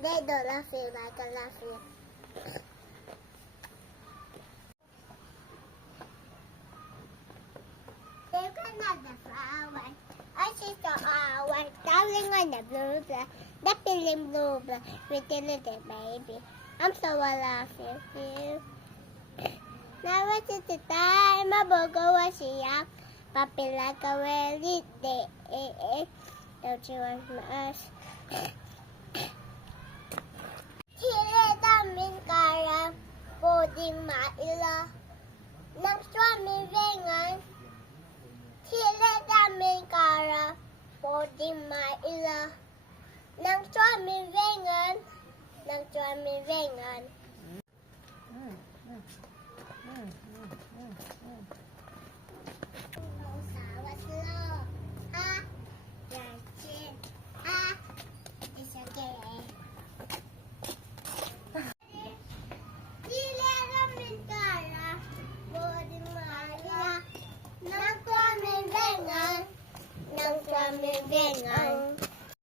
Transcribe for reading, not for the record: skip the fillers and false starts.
They don't laugh like a laughing. They've got another flower. I see the hour, darling on the blue black, the feeling blue black with the little baby. I'm so laughing here. Now what is the time? A bogo was young, puppy like a welly day. Don't you want my ass? Hile daming karang, puding maila, nang swami vengan. Hile daming karang, puding maila, nang swami vengan, nang swami vengan. Nang kami vengan,